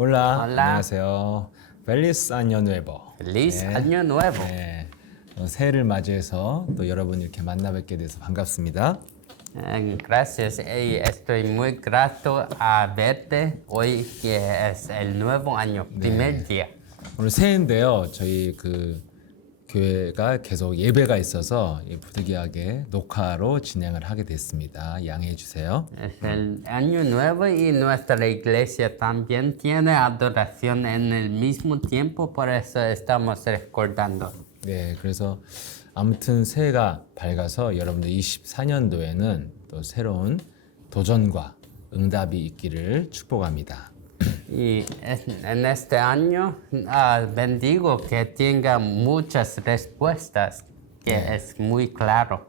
Hola, Hola. 안녕하세요. Feliz Año Nuevo. Feliz Año Nuevo. 네, 새해를 맞이해서 또 여러분 이렇게 만나 뵙게 돼서 반갑습니다. Gracias. Estoy muy grato a verte hoy que es el nuevo año, primer día. 오늘 새해인데요. 저희 교회가 계속 예배가 있어서 부득이하게 녹화로 진행을 하게 됐습니다. 양해해 주세요. Es el año nuevo y nuestra iglesia también tiene adoración en el mismo tiempo, por eso estamos recordando. 네, 그래서 아무튼 새해가 밝아서 여러분들 24년도에는 또 새로운 도전과 응답이 있기를 축복합니다. Y en este año bendigo que tenga muchas respuestas, que es muy claro.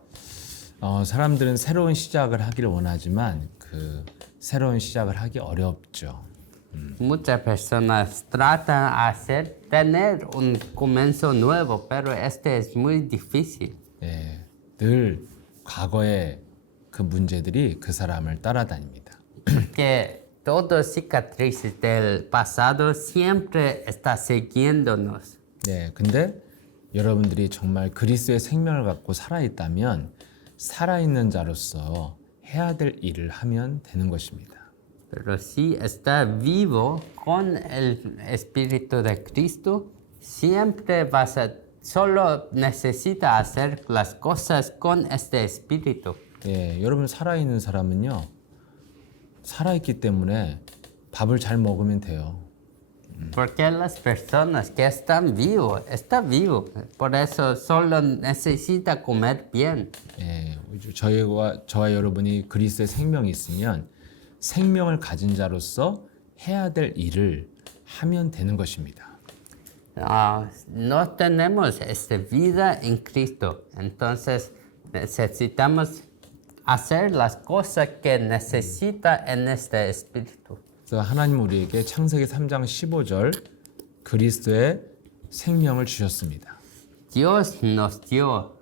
사람들은 새로운 시작을 하기를 원하지만 그 새로운 시작을 하기 어렵죠. Muchas personas tratan de tener un comienzo nuevo, pero este es muy difícil. 예, 늘 과거의 그 문제들이 그 사람을 따라다닙니다. Que todas cicatrices del pasado siempre está siguiéndonos. 네, 근데 여러분들이 정말 그리스도의 생명을 갖고 살아있다면 살아있는 자로서 해야 될 일을 하면 되는 것입니다. Pero si está vivo con el Espíritu de Cristo, siempre solo necesita hacer las cosas con este Espíritu. 예, 여러분 살아있는 사람은요, 살아있기 때문에 밥을 잘 먹으면 돼요. Porque las personas que están vivo, por eso solo necesita comer bien. 예, 저와 여러분이 그리스도의 생명이 있으면 생명을 가진 자로서 해야 될 일을 하면 되는 것입니다. No tenemos esta vida en Cristo, entonces necesitamos hacer las cosas que necesita en este Espíritu. 그래서 하나님 우리에게 창세기 3장 15절 그리스도의 생명을 주셨습니다. Dios nos dio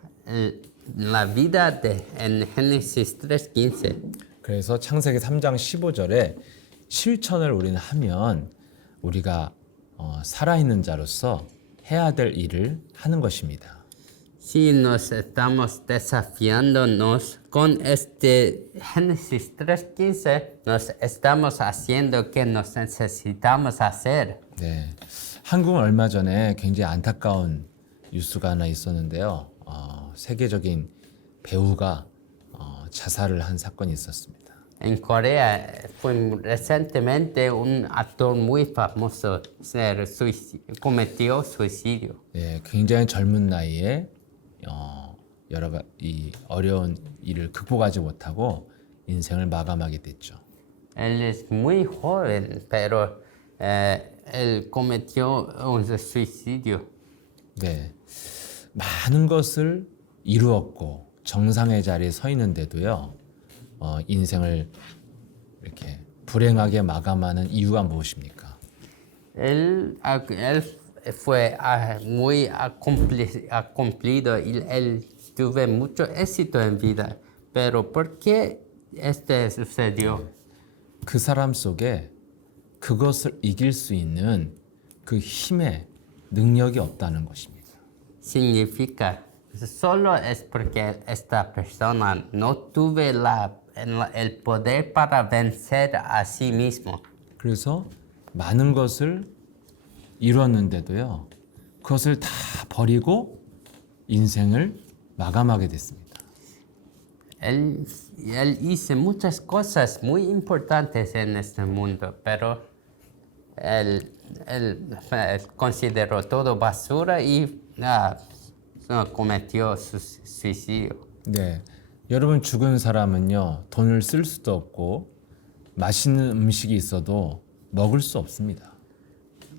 la vida en Génesis 3:15. 그래서 창세기 3장 15절에 실천을 우리는 하면 우리가 살아있는 자로서 해야 될 일을 하는 것입니다. Si nos estamos desafiándonos con este Génesis 3:15, nos estamos haciendo que nos necesitamos hacer. 네, 한국은 얼마 전에 굉장히 안타까운 뉴스가 하나 있었는데요. 세계적인 배우가 자살을 한 사건이 있었습니다. En Corea fue recientemente un actor muy famoso cometió suicidio. 예, 굉장히 젊은 나이에 이 어려운 일을 극복하지 못하고 인생을 마감하게 됐죠. Él es muy joven, pero él cometió un suicidio. 네, 많은 것을 이루었고 정상의 자리에 서 있는데도요, 인생을 이렇게 불행하게 마감하는 이유가 무엇입니까? Él muy cumplido y él tuvo mucho éxito en vida. Pero ¿por qué este sucedió? 그 사람 속에 그것을 이길 수 있는 그 힘의 능력이 없다는 것입니다. Significa, solo es porque esta persona no tuvo el poder para vencer a sí mismo. 그래서 많은 것을 이뤘는데도요, 그것을 다 버리고 인생을 마감하게 됐습니다. Él hizo muchas cosas muy importantes en este mundo, pero él consideró todo basura y cometió suicidio. 네, 여러분 죽은 사람은요, 돈을 쓸 수도 없고 맛있는 음식이 있어도 먹을 수 없습니다.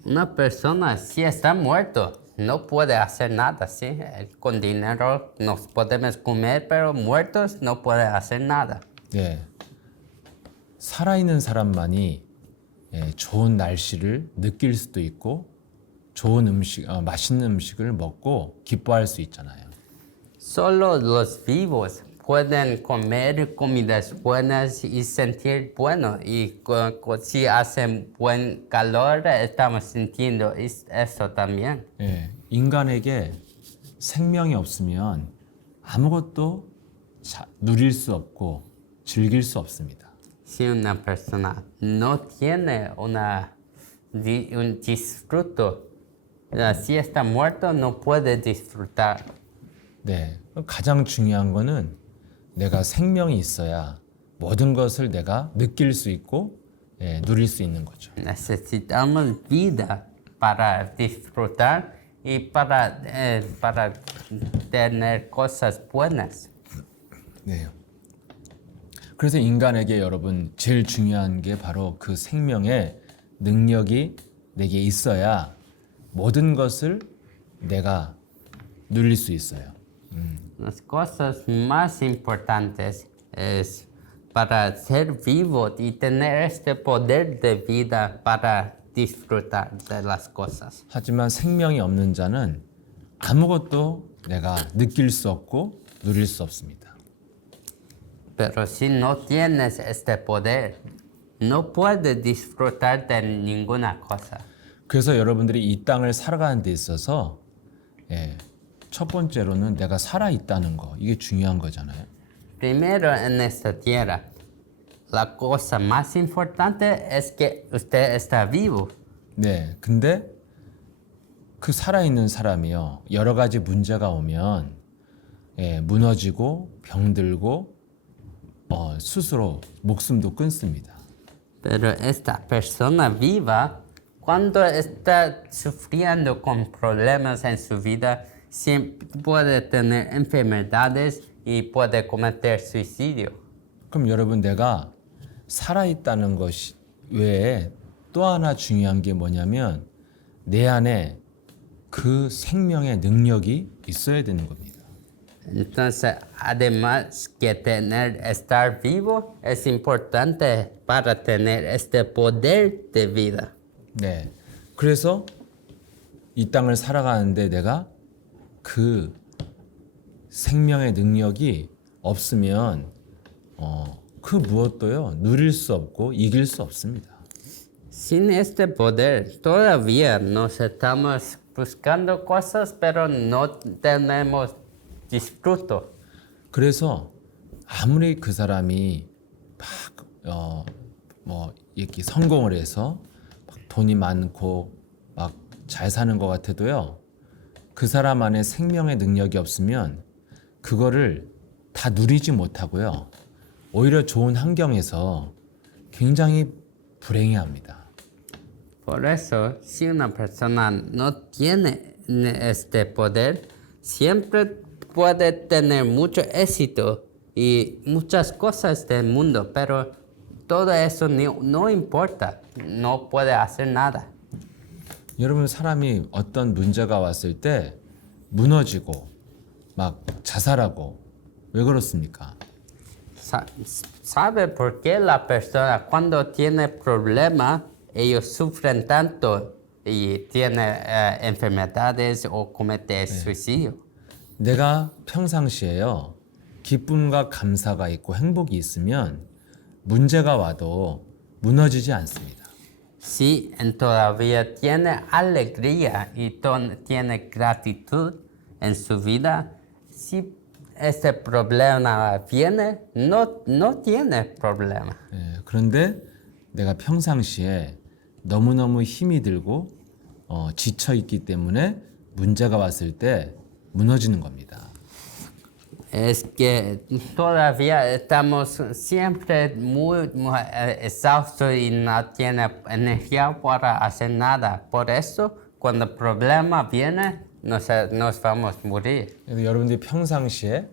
Una persona si está muerto no puede hacer nada, ¿sí? Con dinero nos podemos comer, pero muertos no puede hacer nada. 네, 살아있는 사람만이 좋은 날씨를 느낄 수도 있고 좋은 맛있는 음식을 먹고 기뻐할 수 있잖아요. Solo los vivos pueden comer comidas buenas y sentir bueno. Y si hace buen calor, estamos sintiendo eso también. 예, 인간에게 생명이 없으면 아무것도 누릴 수 없고 즐길 수 없습니다. Si una persona no tiene un disfruto, si está muerto, no puede disfrutar. 네, 가장 중요한 거는 내가 생명이 있어야 모든 것을 내가 느낄 수 있고 누릴 수 있는 거죠. Necesitamos vida para disfrutar y para tener cosas buenas. 네. 그래서 인간에게 여러분 제일 중요한 게 바로 그 생명의 능력이 내게 있어야 모든 것을 내가 누릴 수 있어요. Las cosas más importantes es para ser vivo y tener este poder de vida para disfrutar de las cosas. 하지만 생명이 없는 자는 아무것도 내가 느낄 수 없고 누릴 수 없습니다. Pero si no tienes este poder, no puedes disfrutar de ninguna cosa. 그래서 여러분들이 이 땅을 살아가는 데 있어서 첫 번째로는 내가 살아 있다는 거 이게 중요한 거잖아요. Primero en esta tierra, la cosa más importante es que usted está vivo. 네, 근데 그 살아있는 사람이요 여러 가지 문제가 오면 무너지고 병들고 스스로 목숨도 끊습니다. Pero esta persona viva, cuando está sufriendo con problemas en su vida, siempre puede tener enfermedades y puede cometer suicidio. 그럼 여러분 내가 살아있다는 것 외에 또 하나 중요한 게 뭐냐면 내 안에 그 생명의 능력이 있어야 되는 겁니다. Entonces, además que estar vivo es importante para tener este poder de vida. 네, 그래서 이 땅을 살아가는데 내가 그 생명의 능력이 없으면 그 무엇도요 누릴 수 없고 이길 수 없습니다. Sin este poder, todavía nos estamos buscando cosas, pero no tenemos disfruto. 그래서 아무리 그 사람이 막 이렇게 성공을 해서 막 돈이 많고 막 잘 사는 것 같아도요 그 사람 안에 생명의 능력이 없으면 그거를 다 누리지 못하고요 오히려 좋은 환경에서 굉장히 불행해합니다. Por eso, si una persona no tiene este poder, siempre puede tener mucho éxito y muchas cosas del mundo, pero todo eso no importa, no puede hacer nada. 여러분 사람이 어떤 문제가 왔을 때 무너지고 막 자살하고 왜 그렇습니까? ¿Sabe por qué la persona cuando tiene problemas, ellos sufren tanto y tienen enfermedades o cometen suicidio? 내가 평상시에요 기쁨과 감사가 있고 행복이 있으면 문제가 와도 무너지지 않습니다. Si todavía tiene alegría y tiene gratitud en su vida, si este problema viene, no tiene problema. 그런데 내가 평상시에 너무너무 힘이 들고 지쳐 있기 때문에 문제가 왔을 때 무너지는 겁니다. Es que todavía estamos siempre muy exhaustos y no tiene energía para hacer nada. Por eso, cuando el problema viene, nos vamos a morir. 그래서 여러분들이 평상시에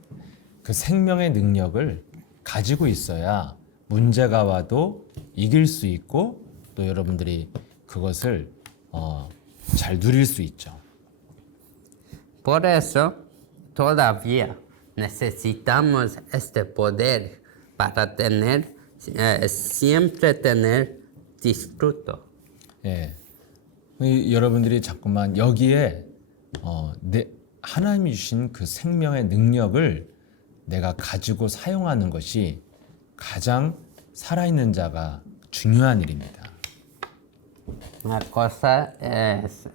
그 생명의 능력을 가지고 있어야 문제가 와도 이길 수 있고 또 여러분들이 그것을 잘 누릴 수 있죠. Por eso, todavía necesitamos este poder para siempre tener disfruto. 예, 여러분들이 자꾸만 여기에 하나님이 주신 그 생명의 능력을 내가 가지고 사용하는 것이 가장 살아있는 자가 중요한 일입니다. Una cosa es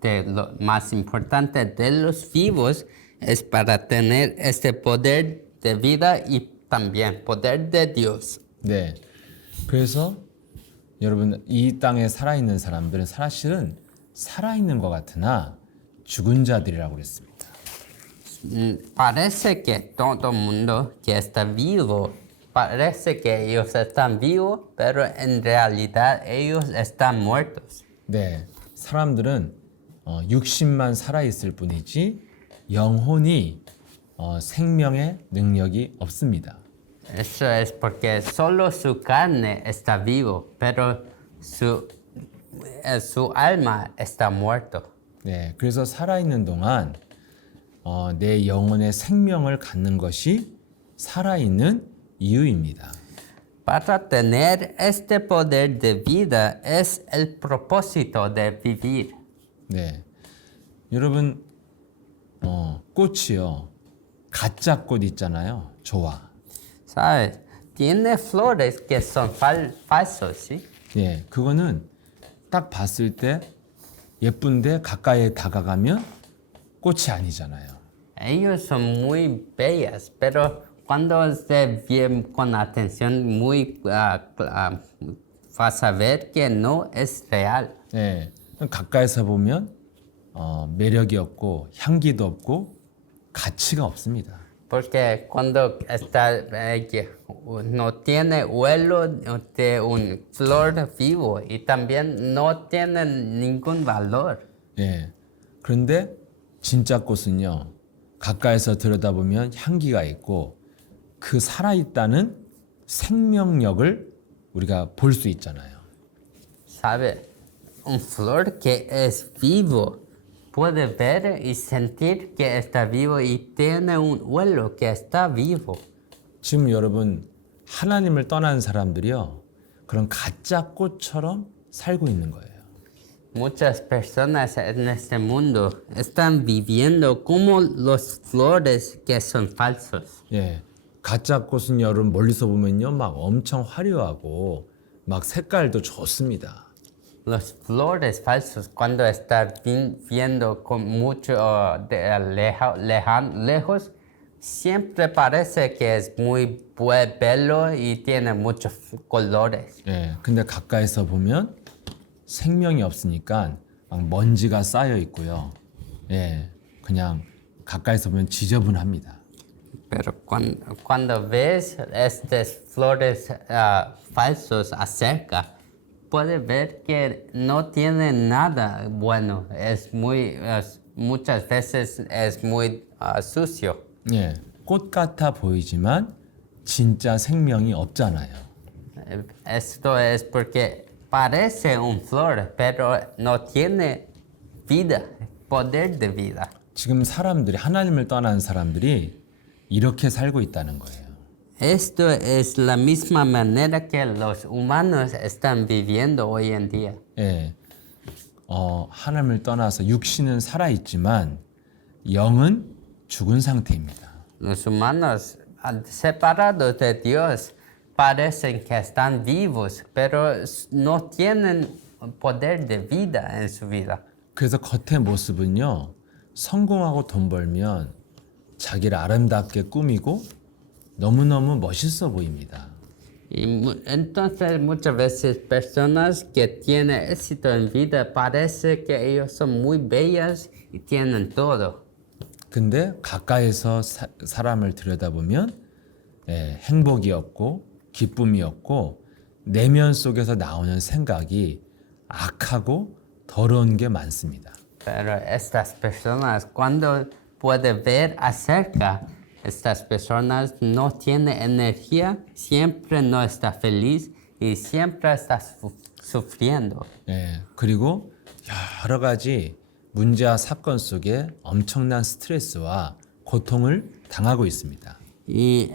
de lo más importante de los vivos es para tener este poder de vida y también poder de Dios. 네. 그래서 여러분 이 땅에 살아있는 사람들은 사실은 살아있는 것 같으나 죽은 자들이라고 그랬습니다. Parece que todo el mundo que está vivo, parece que ellos están vivos, pero en realidad ellos están muertos. 네. 사람들은 육신만 살아있을 뿐이지 영혼이 생명의 능력이 없습니다. Eso es porque solo su carne está vivo, pero su alma está muerto. 네. 그래서 살아있는 동안 내 영혼의 생명을 갖는 것이 살아있는 이유입니다. Para tener este poder de vida es el propósito de vivir. 네. 여러분 꽃이요. 가짜 꽃 있잖아요. 좋아. ¿Sabes? Tiene flores que son falsos, ¿sí? 예. 그거는 딱 봤을 때 예쁜데 가까이 다가가면 꽃이 아니잖아요. Ellos son muy bellas, pero cuando se ven con atención vas a ver que no es real. 예. 가까이서 보면 매력이 없고 향기도 없고 가치가 없습니다. Porque cuando no tiene vuelo de un flor vivo y también no tiene ningún valor. 예. 그런데 진짜 꽃은요. 가까이서 들여다보면 향기가 있고 그 살아있다는 생명력을 우리가 볼 수 있잖아요. ¿Sabe? Un flor que es vivo puede ver y sentir que está vivo y tiene un vuelo que está vivo. 지금 여러분 하나님을 떠난 사람들이요. 그런 가짜 꽃처럼 살고 있는 거예요. Muchas personas en este mundo están viviendo como los flores que son falsos. 예. 가짜 꽃은 여러분 멀리서 보면요. 막 엄청 화려하고 막 색깔도 좋습니다. Los flores falsos, cuando estás viendo con mucho lejos, siempre parece que es muy bello y tiene muchos colores. 예. 근데 가까이서 보면 생명이 없으니까 막 먼지가 쌓여 있고요. 예. 그냥 가까이서 보면 지저분합니다. Pero cuando ves estas flores falsos acerca, puedes ver que no tienen nada bueno. Muchas veces es muy sucio. 예. 꽃 같아 보이지만 진짜 생명이 없잖아요. Esto es porque parece un flor, pero no tiene vida, poder de vida. 지금 사람들이 하나님을 떠난 사람들이 이렇게 살고 있다는 거예요. Esto es la misma manera que los humanos están viviendo hoy en día. 예. 하나님을 떠나서 육신은 살아 있지만 영은 죽은 상태입니다. Los humanos separados de Dios parecen que están vivos, pero no tienen poder de vida en su vida. 그래서 겉의 모습은요. 성공하고 돈 벌면 자기를 아름답게 꾸미고 너무너무 멋있어 보입니다. Entonces muchas veces personas que tienen éxito en vida parece que ellos son muy bellas y tienen todo. 근데 가까이서 사람을 들여다보면 행복이 없고 기쁨이 없고 내면 속에서 나오는 생각이 악하고 더러운 게 많습니다. Pero estas personas, cuando puede ver acerca, estas personas no tienen energía, siempre no está feliz y siempre está sufriendo. 예, 그리고 여러 가지 문제와 사건 속에 엄청난 스트레스와 고통을 당하고 있습니다. Y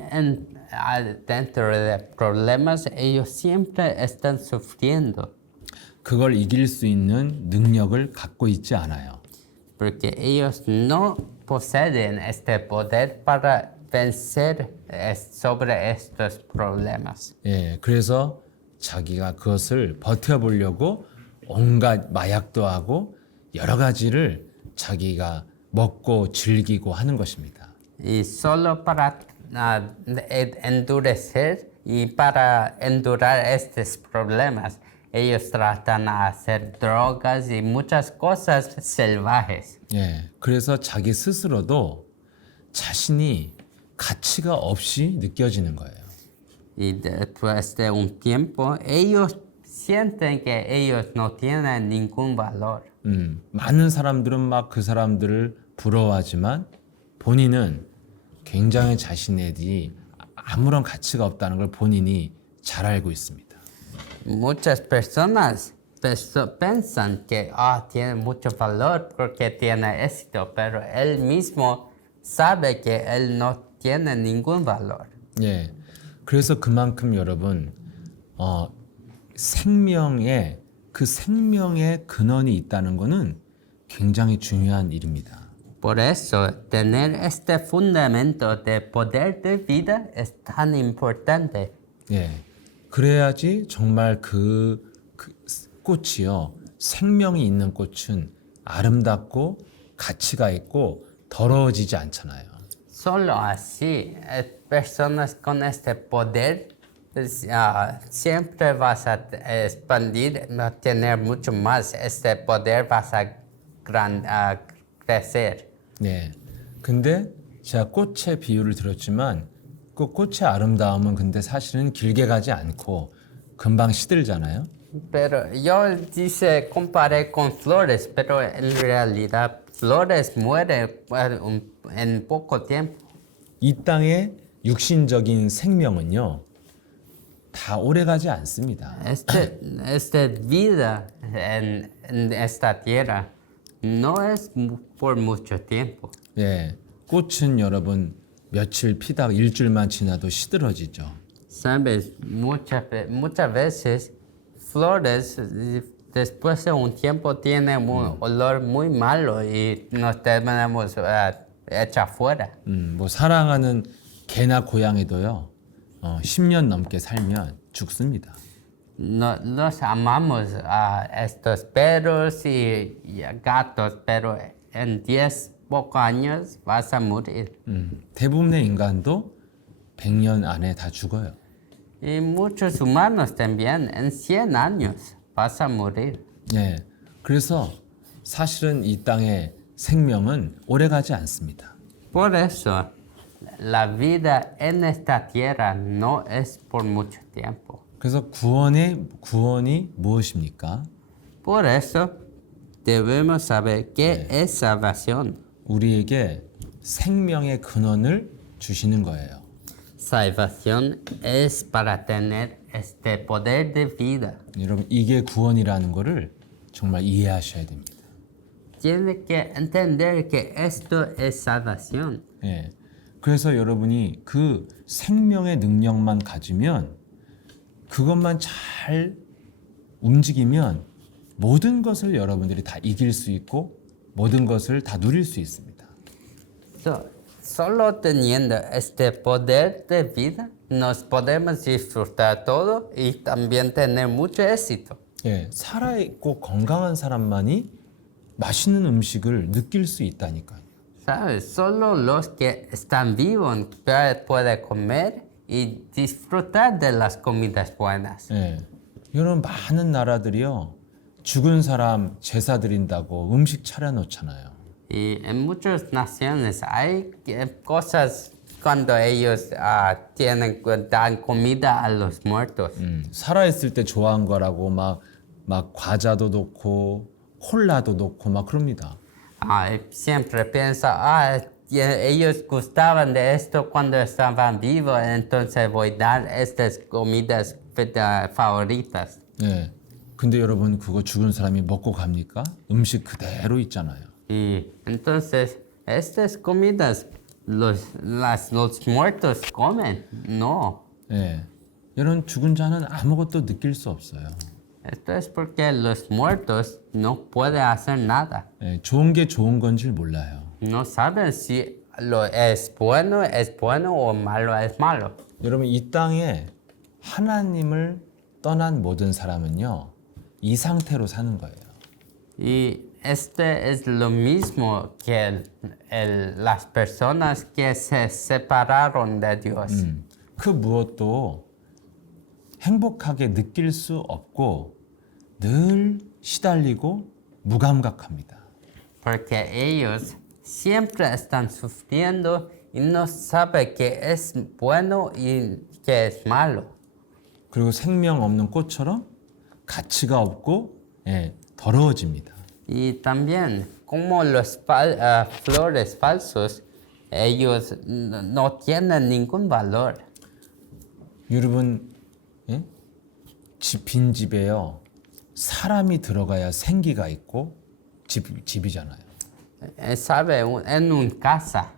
dentro de problemas, ellos siempre están sufriendo. 그걸 이길 수 있는 능력을 갖고 있지 않아요. porque ellos no poseen este poder para vencer sobre estos problemas. 예, 그래서 자기가 그것을 버텨보려고 온갖 마약도 하고 여러 가지를 자기가 먹고 즐기고 하는 것입니다. Y solo para endurecer y para endurar estos problemas, ellos tratan de hacer drogas y muchas cosas salvajes. 예, 그래서 자기 스스로도 자신이 가치가 없이 느껴지는 거예요. Y después de un tiempo, ellos sienten que ellos no tienen ningún valor. 많은 사람들은 막 그 사람들을 부러워하지만 본인은 굉장히 자신들이 아무런 가치가 없다는 걸 본인이 잘 알고 있습니다. Muchas personas piensan que tiene mucho valor porque tiene éxito, pero él mismo sabe que él no tiene ningún valor. 예, 그래서 그만큼 여러분 생명의 그 생명의 근원이 있다는 것은 굉장히 중요한 일입니다. Por eso, tener este fundamento de poder de vida es tan importante. 예, 그래야지 정말 그 꽃이요 생명이 있는 꽃은 아름답고 가치가 있고 더러워지지 않잖아요. Solo así, personas con este poder siempre vas a expandir, tener mucho más. Este poder vas a crecer. 네. 근데 제가 꽃의 비유를 들었지만 그 꽃의 아름다움은 근데 사실은 길게 가지 않고 금방 시들잖아요. Pero yo dice comparé con flores, pero en realidad flores mueren en poco tiempo. 이 땅의 육신적인 생명은요. 다 오래 가지 않습니다. Esta vida en esta tierra no es por mucho tiempo. 예. 꽃은 여러분 며칠 피다가 일주일만 지나도 시들어지죠. Sabes, muchas veces flores después de un tiempo tienen un olor muy malo y nos tenemos hecha fuera. 뭐 사랑하는 개나 고양이도요. 10년 넘게 살면 죽습니다. Nos amamos a estos perros y gatos, pero en 10 pocos años vas a morir. 대부분의 인간도 100년 안에 다 죽어요. Y muchos humanos también, en 100 años vas a morir. 예. 그래서 사실은 이 땅의 생명은 오래 가지 않습니다. Por eso, la vida en esta tierra no es por mucho tiempo. 그래서 구원이 무엇입니까? Por eso, debemos saber qué es salvación. 우리에게 생명의 근원을 주시는 거예요. Salvación es para tener este poder de vida. 여러분 이게 구원이라는 거를 정말 이해하셔야 됩니다. Tiene que entender que esto es salvación. 예. 그래서 여러분이 그 생명의 능력만 가지면 그것만 잘 움직이면 모든 것을 여러분들이 다 이길 수 있고 모든 것을 다 누릴 수 있습니다. Solo teniendo este poder de vida nos podemos disfrutar todo y también tener mucho éxito. 예, 살아있고 건강한 사람만이 맛있는 음식을 느낄 수 있다니까요. ¿Sabes? Solo los que están vivos pueden comer y disfrutar de las comidas buenas. 예, 여러분 많은 나라들이요 죽은 사람 제사 드린다고 음식 차려놓잖아요. Y en muchas naciones hay cosas cuando ellos dan comida a los muertos. 살아있을 때 좋아한 거라고 막 과자도 놓고 콜라도 놓고 막 그럽니다. Siempre piensa, ellos gustaban de esto cuando estaban vivos, entonces voy a dar estas comidas favoritas. 예, 근데 여러분 그거 죽은 사람이 먹고 갑니까? 음식 그대로 있잖아요. Y entonces estas comidas los muertos comen. No. 예, 여러분 죽은 자는 아무것도 느낄 수 없어요. Esto es porque los muertos no pueden hacer nada. 예, 좋은 게 좋은 건 줄 몰라요. No saben si lo es bueno o malo es malo. 여러분 이 땅에 하나님을 떠난 모든 사람은요 이 상태로 사는 거예요. Y este es lo mismo que las personas que se separaron de Dios. 그 무엇도 행복하게 느낄 수 없고 늘 시달리고 무감각합니다. Porque ellos siempre están sufriendo y no saben qué es bueno y qué es malo. 그리고 생명 없는 꽃처럼 가치가 없고 예, 더러워집니다. Y también, como los flores falsos, ellos no tienen ningún valor. 여러분 예? 빈 집에요 사람이 들어가야 생기가 있고 집이잖아요. Sabe, en una casa,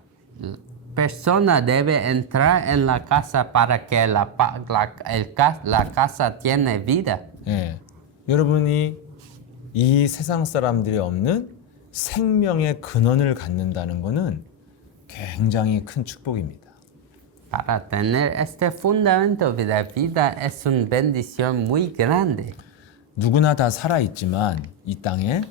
persona debe entrar en la casa para que la casa tiene vida. 예, 여러분이 이 세상 사람들이 없는 생명의 근원을 갖는다는 것은 굉장히 큰 축복입니다. Para tener este fundamento de la vida es una bendición muy grande. 누구나 다 살아있지만 이 땅에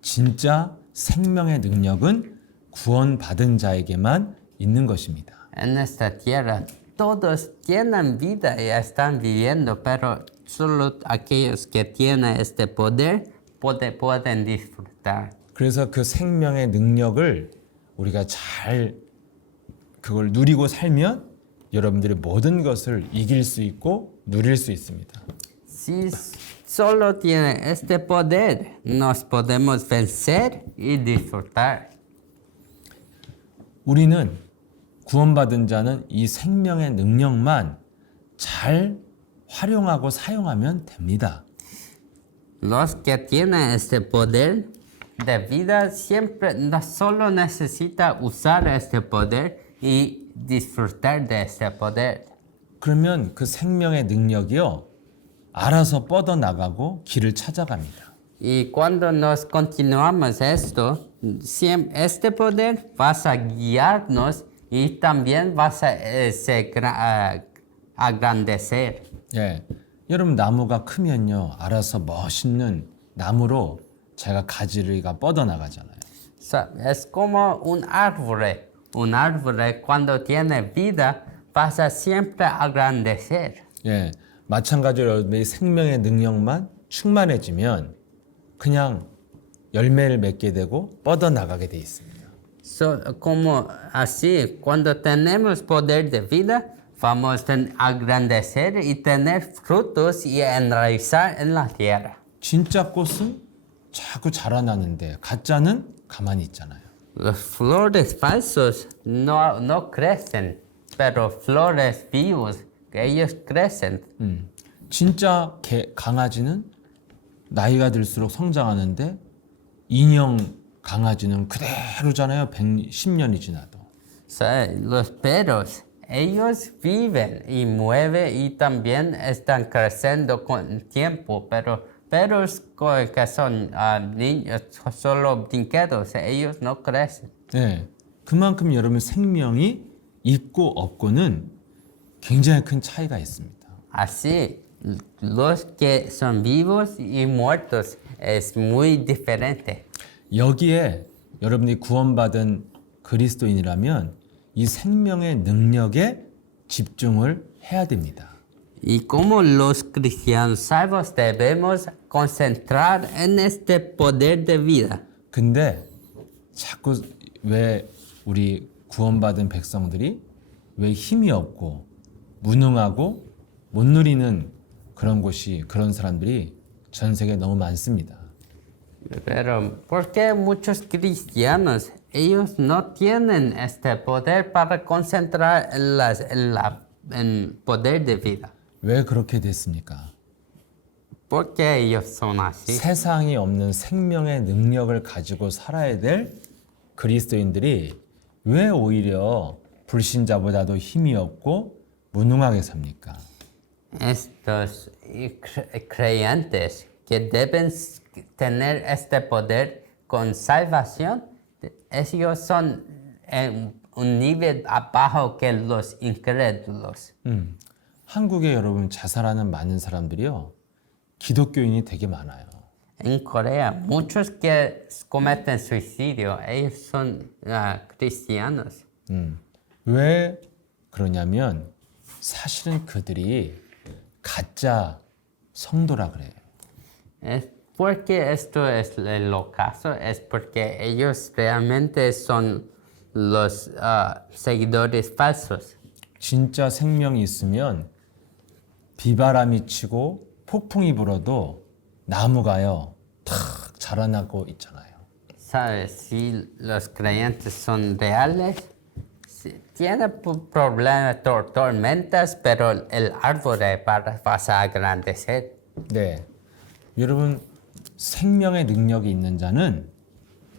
진짜 생명의 능력은 구원받은 자에게만 있는 것입니다. En esta tierra todos tienen vida y están viviendo, pero solo aquellos que tienen este poder pueden disfrutar. 그래서 그 생명의 능력을 우리가 잘 그걸 누리고 살면 여러분들이 모든 것을 이길 수 있고 누릴 수 있습니다. Si solo tiene este poder, nos podemos vencer y disfrutar. 우리는 구원받은 자는 이 생명의 능력만 잘 활용하고 사용하면 됩니다. Los que tienen este poder de vida siempre no solo necesita usar este poder y disfrutar de este poder. 그러면 그 생명의 능력이요 알아서 뻗어 나가고 길을 찾아갑니다. Y cuando nos continuamos esto, este poder va a guiarnos y también va a agrandecer. 예, 여러분 나무가 크면요 알아서 멋있는 나무로 제가 가지가 뻗어 나가잖아요. Es como un árbol. Un árbol cuando tiene vida va a siempre agrandecer. 예, 마찬가지로 여러분의 생명의 능력만 충만해지면 그냥 열매를 맺게 되고 뻗어 나가게 돼 있습니다. Como así, cuando tenemos poder de vida, vamos a agrandecer y tener frutos y enraizar en la tierra. 진짜 꽃은 자꾸 자라나는데 가짜는 가만히 있잖아요. Los flores falsos no crecen, pero flores vivos, ellos crecen. 진짜 강아지는 나이가 들수록 성장하는데 인형 강아지는 그대로잖아요. 110년이 지나도. Los perros, ellos viven y mueven y también están creciendo con el tiempo, pero perros que son niños, solo brinquedos, ellos no crecen. 네, 그만큼 여러분 생명이 있고 없고는 굉장히 큰 차이가 있습니다. Así, los que son vivos y muertos es muy diferente. 여기에 여러분이 구원받은 그리스도인이라면 이 생명의 능력에 집중을 해야 됩니다. Y como los cristianos salvos debemos concentrar en este poder de vida. 근데 자꾸 왜 우리 구원받은 백성들이 왜 힘이 없고 무능하고 못 누리는 그런 사람들이 전 세계에 너무 많습니다. Pero ¿por qué muchos cristianos ellos no tienen este poder para concentrar en poder de vida? 왜 그렇게 됐습니까? ¿Por qué ellos son así? 세상이 없는 생명의 능력을 가지고 살아야 될 그리스도인들이 왜 오히려 불신자보다도 힘이 없고 무능하게 삽니까? Estos creyentes que deben tener este poder con salvación, ellos son en un nivel abajo que los incrédulos. 한국에 여러분 자살하는 많은 사람들이요. 기독교인이 되게 많아요. En Corea, muchos que cometen suicidio, ellos son cristianos. 왜 그러냐면 사실은 그들이 가짜 성도라 그래요. Es porque esto es el ocaso, es porque ellos realmente son los seguidores falsos. 진짜 생명이 있으면 비바람이 치고 폭풍이 불어도 나무가요 탁 자라나고 있잖아요. ¿Sabes? Si los creyentes son reales, tienen problemas, tormentas, pero el árbol vas a engrandecer. 네, 여러분 생명의 능력이 있는 자는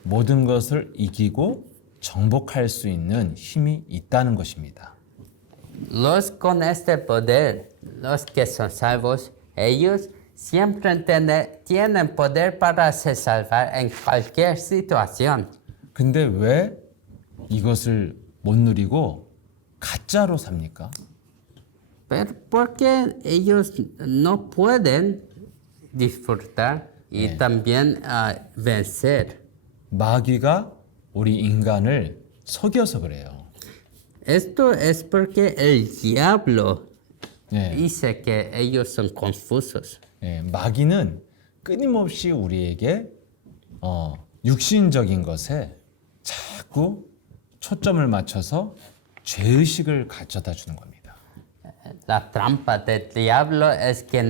모든 것을 이기고 정복할 수 있는 힘이 있다는 것입니다. Los con este poder, los que son salvos, ellos siempre tienen poder para se salvar en cualquier situación. 근데 왜 이것을 못 누리고 가짜로 삽니까? Pero porque ellos no pueden disfrutar y también vencer. 마귀가 우리 인간을 속여서 그래요. Esto es porque el diablo 네, dice que ellos son confusos. 네, 마귀는 끊임없이 우리에게 육신적인 것에 자꾸 초점을 맞춰서 죄의식을 가져다 주는 겁니다. La trampa del diablo es que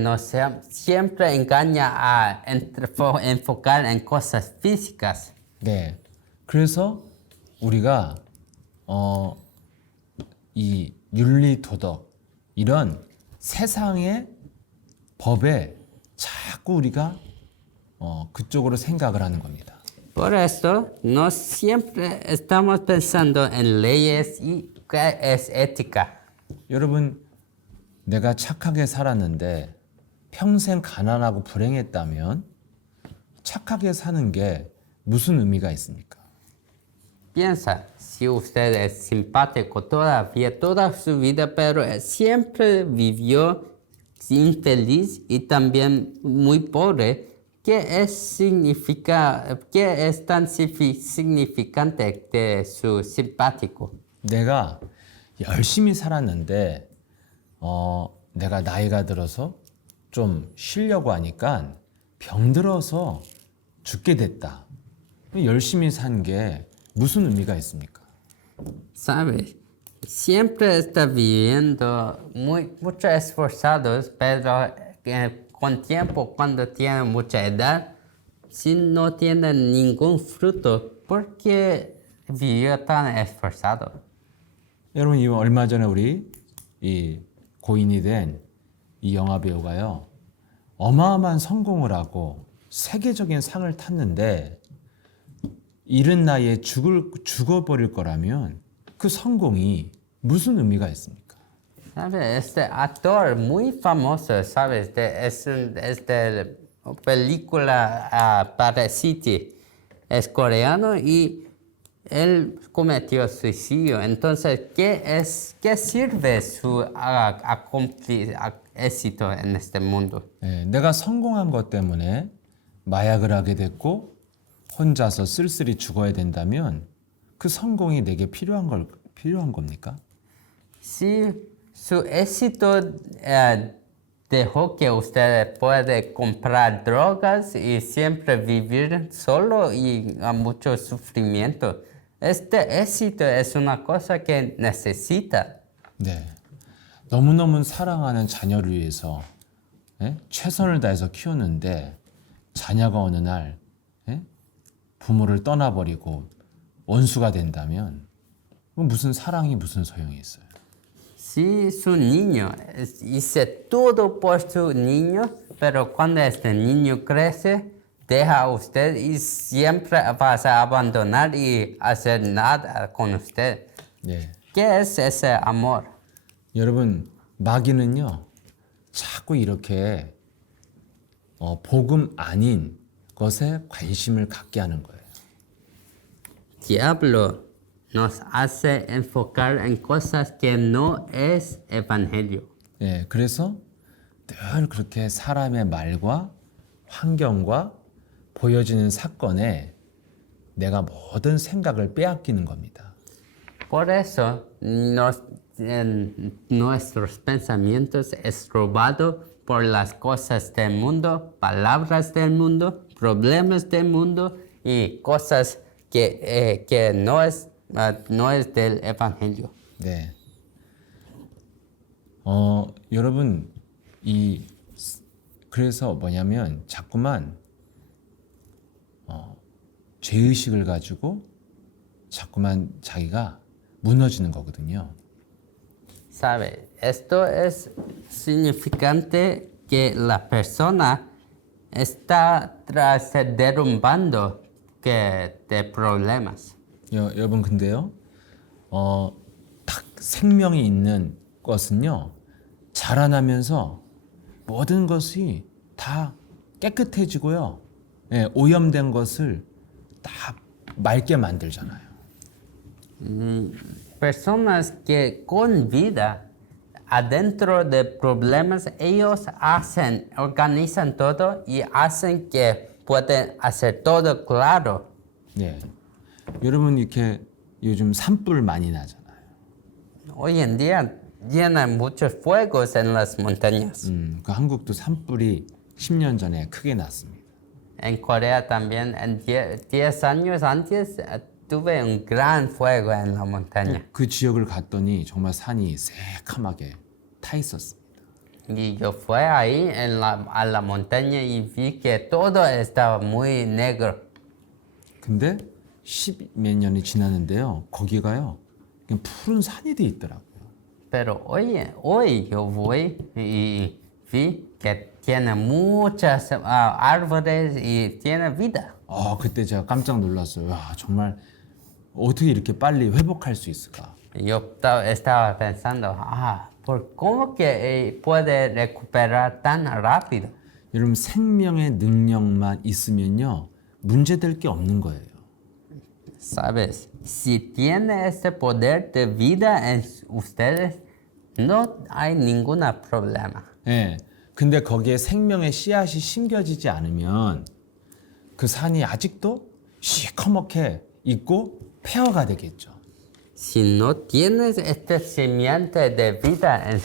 siempre engaña a enfocar en cosas físicas. 네, 그래서 우리가 이 윤리 도덕 이런 세상의 법에 자꾸 우리가 그쪽으로 생각을 하는 겁니다. Por eso, no siempre estamos pensando en leyes y qué es ética. 여러분, 내가 착하게 살았는데 평생 가난하고 불행했다면 착하게 사는 게 무슨 의미가 있습니까? Piensa, si usted es simpático todavía toda su vida, pero siempre vivió infeliz y también muy pobre, ¿qué es tan significante de su simpático? 내가 열심히 살았는데 내가 나이가 들어서 좀 쉬려고 하니까 병들어서 죽게 됐다. 열심히 산 게 무슨 의미가 있습니까? ¿Sabes? Siempre está viviendo mucho esforzados, pero con tiempo, cuando tiene mucha edad, si no tiene ningún fruto, ¿por qué vivió tan esforzado? 여러분, 이 얼마 전에 우리 이 고인이 된 이 영화 배우가요, 어마어마한 성공을 하고 세계적인 상을 탔는데 이른 나이에 죽어버릴 거라면 그 성공이 무슨 의미가 있습니까? ¿Sabes? Este actor muy famoso, ¿sabes? Es de película Parasite. Es coreano y él cometió suicidio. Entonces, ¿qué sirve su éxito en este mundo? 네, 내가 성공한 것 때문에 마약을 하게 됐고 혼자서 쓸쓸히 죽어야 된다면 그 성공이 내게 필요한 겁니까? Si su éxito dejó que usted puede comprar drogas y siempre vivir solo y a mucho sufrimiento, este éxito es una cosa que necesita. 네, 너무너무 사랑하는 자녀를 위해서 최선을 다해서 키웠는데 자녀가 어느 날 부모를 떠나버리고 원수가 된다면 무슨 사랑이 무슨 소용이 있어요? Si su niño hizo todo por su niño, pero cuando este niño crece, deja a usted y siempre vas a abandonar y hacer nada con usted. 네, ¿Qué es ese amor? 여러분 마귀는요 자꾸 이렇게 복음 아닌 것에 관심을 갖게 하는 거예요. Diablo nos hace enfocar en cosas que no es evangelio. 예, 그래서 늘 그렇게 사람의 말과 환경과 보여지는 사건에 내가 모든 생각을 빼앗기는 겁니다. Por eso nuestros pensamientos es robado por las cosas del mundo, palabras del mundo, problemas del mundo y cosas que no es del evangelio. 네. 여러분 그래서 뭐냐면 자꾸만 죄의식을 가지고 자꾸만 자기가 무너지는 거거든요. ¿Sabe? Esto es significante que la persona está tras derrumbando de problemas. 여러분 근데요, 딱 생명이 있는 것은요, 자라나면서 모든 것이 다 깨끗해지고요, 예, 오염된 것을 다 맑게 만들잖아요. Personas que con vida, adentro de problemas, ellos organizan todo y hacen que pueden hacer todo claro. 예, 여러분 이렇게 요즘 산불 많이 나잖아요. Hoy en día llenan muchos fuegos en las montañas. 그 한국도 산불이 10년 전에 크게 났습니다. En Corea también, en 10 años antes, tuve un gran fuego en la montaña. 그 지역을 갔더니 정말 산이 새카맣게 타 있었습니다. Y yo fui ahí a la montaña y vi que todo estaba muy negro. 근데 10몇 년이 지났는데요, 거기가요, 그냥 푸른 산이 돼 있더라고요. Pero hoy yo voy y vi que tiene muchas árboles y tiene vida. 그때 제가 깜짝 놀랐어요. 와, 정말 어떻게 이렇게 빨리 회복할 수 있을까? Yo estaba pensando, ¿cómo que puede recuperar tan rápido? 여러분 생명의 능력만 있으면요, 문제될 게 없는 거예요. Sabes, si tiene ese poder de vida en ustedes, no hay ningún problema. 예. 근데 거기에 생명의 씨앗이 심겨지지 않으면 그 산이 아직도 시커멓게 있고 폐허가 되겠죠. Si no tienes este simiente de vida en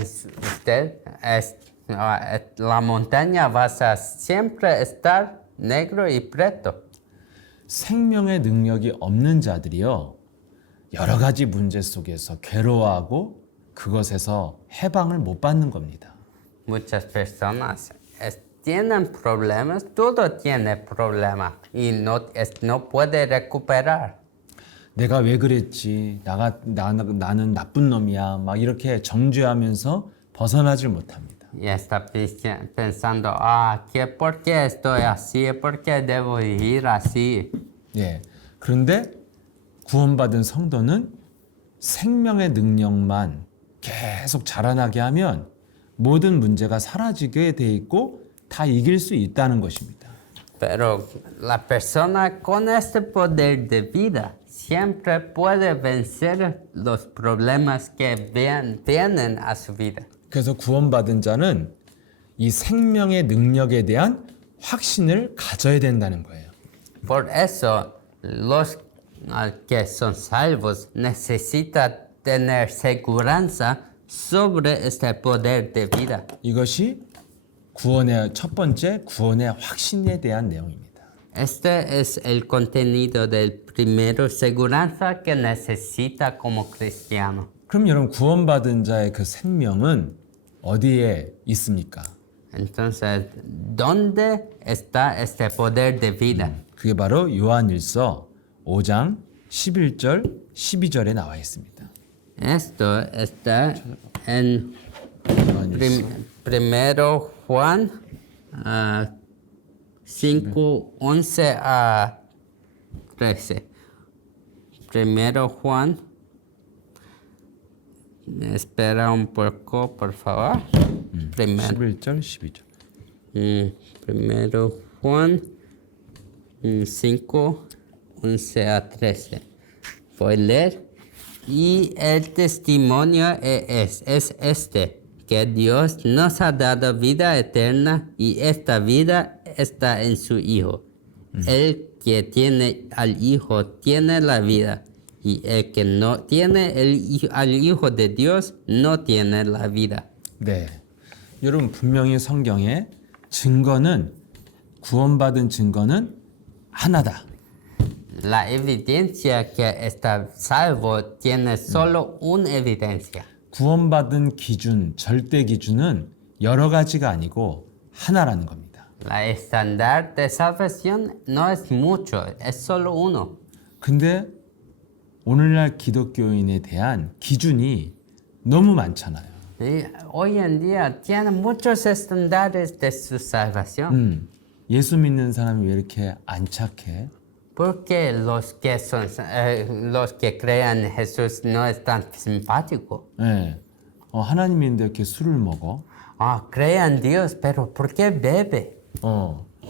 usted, la montaña va a siempre estar negro y preto. 생명의 능력이 없는 자들이요, 여러 가지 문제 속에서 괴로워하고 그것에서 해방을 못 받는 겁니다. Muchas personas tienen problemas, todo tiene problemas y no puede recuperar. 내가 왜 그랬지? 나는 나쁜 놈이야. 막 이렇게 정죄하면서 벗어나질 못합니다. Y está pensando, ¿por qué estoy así? ¿Por qué debo vivir así? 예. 그런데 구원받은 성도는 생명의 능력만 계속 자라나게 하면 모든 문제가 사라지게 돼 있고 다 이길 수 있다는 것입니다. Pero la persona con este poder de vida siempre puede vencer los problemas que vienen a su vida. 그래서 구원받은 자는 이 생명의 능력에 대한 확신을 가져야 된다는 거예요. Por eso, los que son salvos necesitan tener seguridad sobre este poder de vida. 이것이 구원의 첫 번째 구원의 확신에 대한 내용입니다. Este es el contenido del primero, seguridad que necesita como cristiano. 그럼 여러분 구원받은 자의 그 생명은 어디에 있습니까? Entonces, ¿dónde está este poder de vida? 그게 바로 요한일서 5장 11절 12절에 나와 있습니다. Esto está en primero Juan 5, 11 a 13. Primero Juan, espera un poco, por favor. Primero. 11절 12절. Primero Juan 5, 11 a 13. Voy a leer. Y el testimonio es este, que Dios nos ha dado vida eterna y esta vida está en su Hijo. El que tiene al Hijo tiene la vida y el que no tiene al Hijo de Dios no tiene la vida. 네. 여러분 분명히 성경에 증거는 구원받은 증거는 하나다. La evidencia que está salvo tiene solo una evidencia. 구원받은 기준, 절대 기준은 여러 가지가 아니고 하나라는 겁니다. La estándar de salvación no es mucho, es solo uno. 근데 오늘날 기독교인에 대한 기준이 너무 많잖아요. Y hoy en día tiene muchos estándares de su salvación. 예수 믿는 사람이 왜 이렇게 안 착해? Porque los que crean en Jesús no están simpáticos. 네. 하나님 믿는데 이렇게 술을 먹어? Crean en Dios, pero ¿por qué bebe?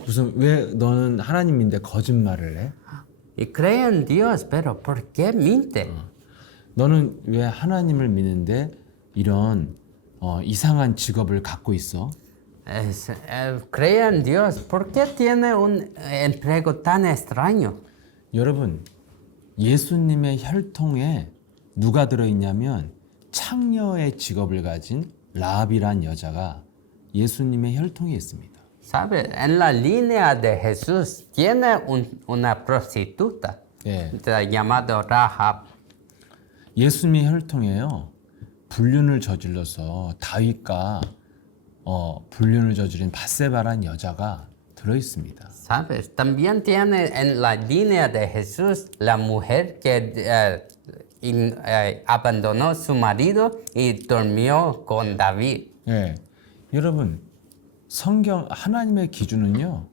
무슨 왜 너는 하나님 믿는데 거짓말을 해? Y creen en Dios, pero ¿por qué miente? 너는 왜 하나님을 믿는데 이런 이상한 직업을 갖고 있어? Cree en Dios, ¿por qué tiene un empleo tan extraño? 여러분, 예수님의 혈통에 누가 들어있냐면 창녀의 직업을 가진 라합이란 여자가 예수님의 혈통에 있습니다. ¿Sabe? En la línea de Jesús tiene una prostituta 예, llamada Rahab. 예수님의 혈통에요. 불륜을 저질러서 다윗과 불륜을 저지른 바세바란 여자가 들어 있습니다. ¿Sabes? También tiene en la línea de Jesús la mujer que abandonó su marido y durmió con David. 예, 여러분 성경 하나님의 기준은요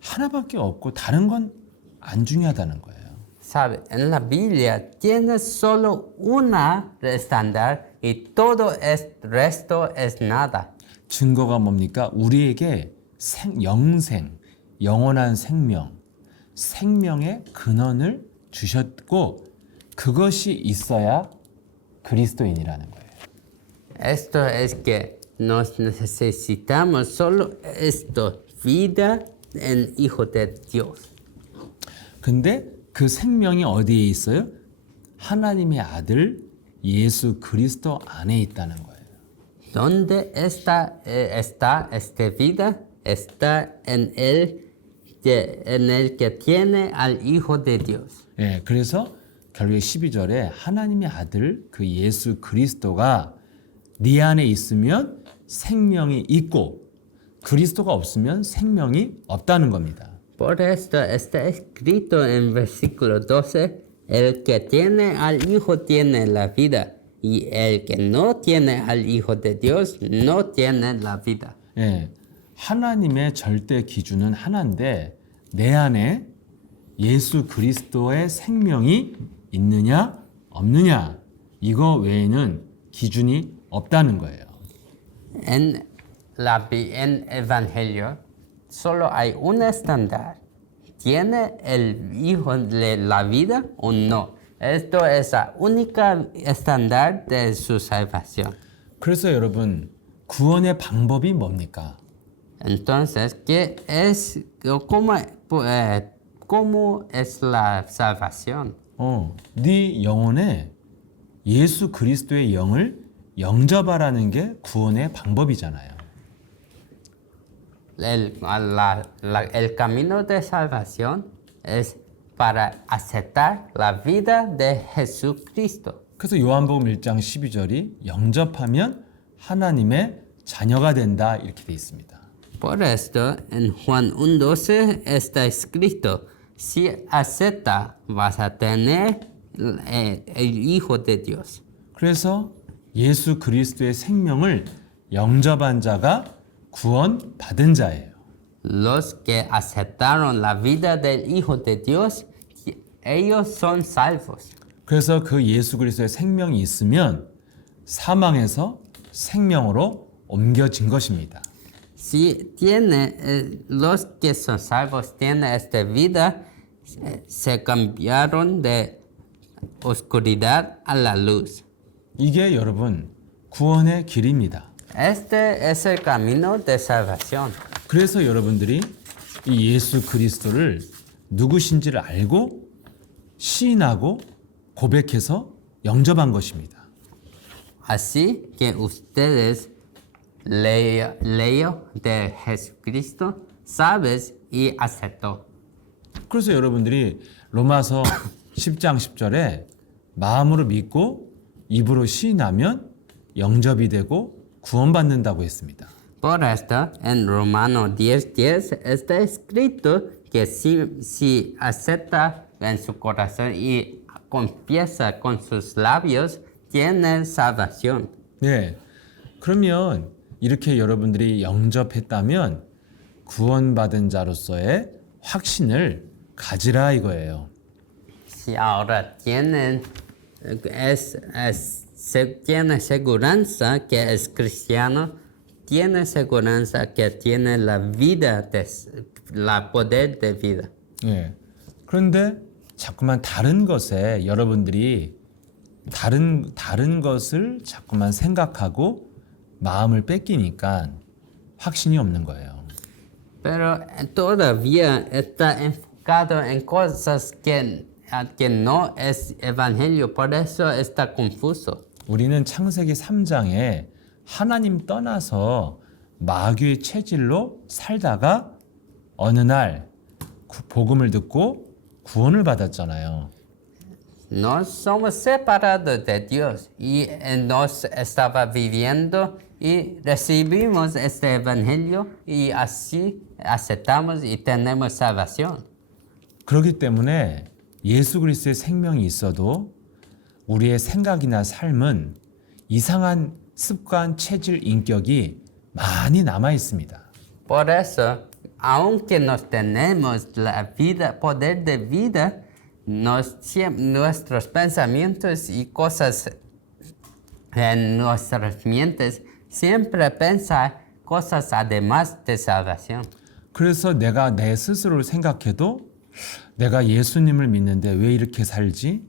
하나밖에 없고 다른 건 안 중요하다는 거예요. ¿Sabe? En la Biblia tiene solo una estándar y todo el resto es nada. 증거가 뭡니까? 우리에게 영생, 영원한 생명, 생명의 근원을 주셨고 그것이 있어야 그리스도인이라는 거예요. Esto es que nos necesitamos solo esto, vida en Hijo de Dios. 근데 그 생명이 어디에 있어요? 하나님의 아들 예수 그리스도 안에 있다는 거예요. ¿Dónde está esta vida? Está en el que tiene al Hijo de Dios. 예, 그래서 결국에 12절에 하나님의 아들 그 예수 그리스도가 네 안에 있으면 생명이 있고 그리스도가 없으면 생명이 없다는 겁니다. Por esto está escrito en versículo 12, el que tiene al Hijo tiene la vida, y el que no tiene al Hijo de Dios no tiene la vida. 예, 하나님의 절대 기준은 하나인데 내 안에 예수 그리스도의 생명이 있느냐 없느냐 이거 외에는 기준이 없다는 거예요. En Evangelio solo hay un estándar. ¿Tiene el Hijo de la vida o no? Esto es la única estándar de su salvación. 그래서 여러분 구원의 방법이 뭡니까? Entonces, ¿cómo es la salvación? 네 영혼에 예수 그리스도의 영을 영접하라는 게 구원의 방법이잖아요. El camino de salvación es para aceptar la vida de Jesucristo. 그래서 요한복음 1장 12절이 영접하면 하나님의 자녀가 된다 이렇게 돼 있습니다. Por esto, en Juan 1:12 está escrito, si acepta, vas a tener el Hijo de Dios. 그래서 예수 그리스도의 생명을 영접한 자가 구원 받은 자예요. Los que aceptaron la vida del Hijo de Dios, ellos son salvos. 그래서 그 예수 그리스도의 생명이 있으면 사망에서 생명으로 옮겨진 것입니다. si tiene, los que son salvos tienen esta vida, se cambiaron de oscuridad a la luz. 이게 여러분 구원의 길입니다. Este es el camino de salvación. 그래서 여러분들이 이 예수 그리스도를 누구신지를 알고 시인하고 고백해서 영접한 것입니다. Así que ustedes leyó de Jesucristo, sabes y aceptó. 그래서 여러분들이 로마서 10장 10절에 마음으로 믿고 입으로 시인하면 영접이 되고 구원받는다고 했습니다. Por esto, en Romanos 10:10 está escrito que si acepta en su corazón y confiesa con sus labios, tiene salvación. 네. 그러면 이렇게 여러분들이 영접했다면 구원받은 자로서의 확신을 가지라 이거예요. Si ahora tienen tiene seguridad que es cristiano, tiene seguridad que tiene la vida, la poder de vida. 예. 그런데 자꾸만 다른 것에 여러분들이 다른 것을 자꾸만 생각하고 마음을 뺏기니까 확신이 없는 거예요. Pero todavía está enfocado en cosas que no es evangelio, por eso está confuso. 우리는 창세기 3장에 하나님 떠나서 마귀의 체질로 살다가 어느 날 복음을 듣고 구원을 받았잖아요. Nos somos separados de Dios y nos estaba viviendo y recibimos este evangelio y así aceptamos y tenemos salvación. 그렇기 때문에 예수 그리스도의 생명이 있어도 우리의 생각이나 삶은 이상한 습관, 체질, 인격이 많이 남아 있습니다. Por eso, aunque nos tenemos la vida, poder de vida, nuestros pensamientos y cosas en nuestras mentes siempre piensan cosas además de salvación. 그래서 내가 내 스스로를 생각해도 내가 예수님을 믿는데 왜 이렇게 살지?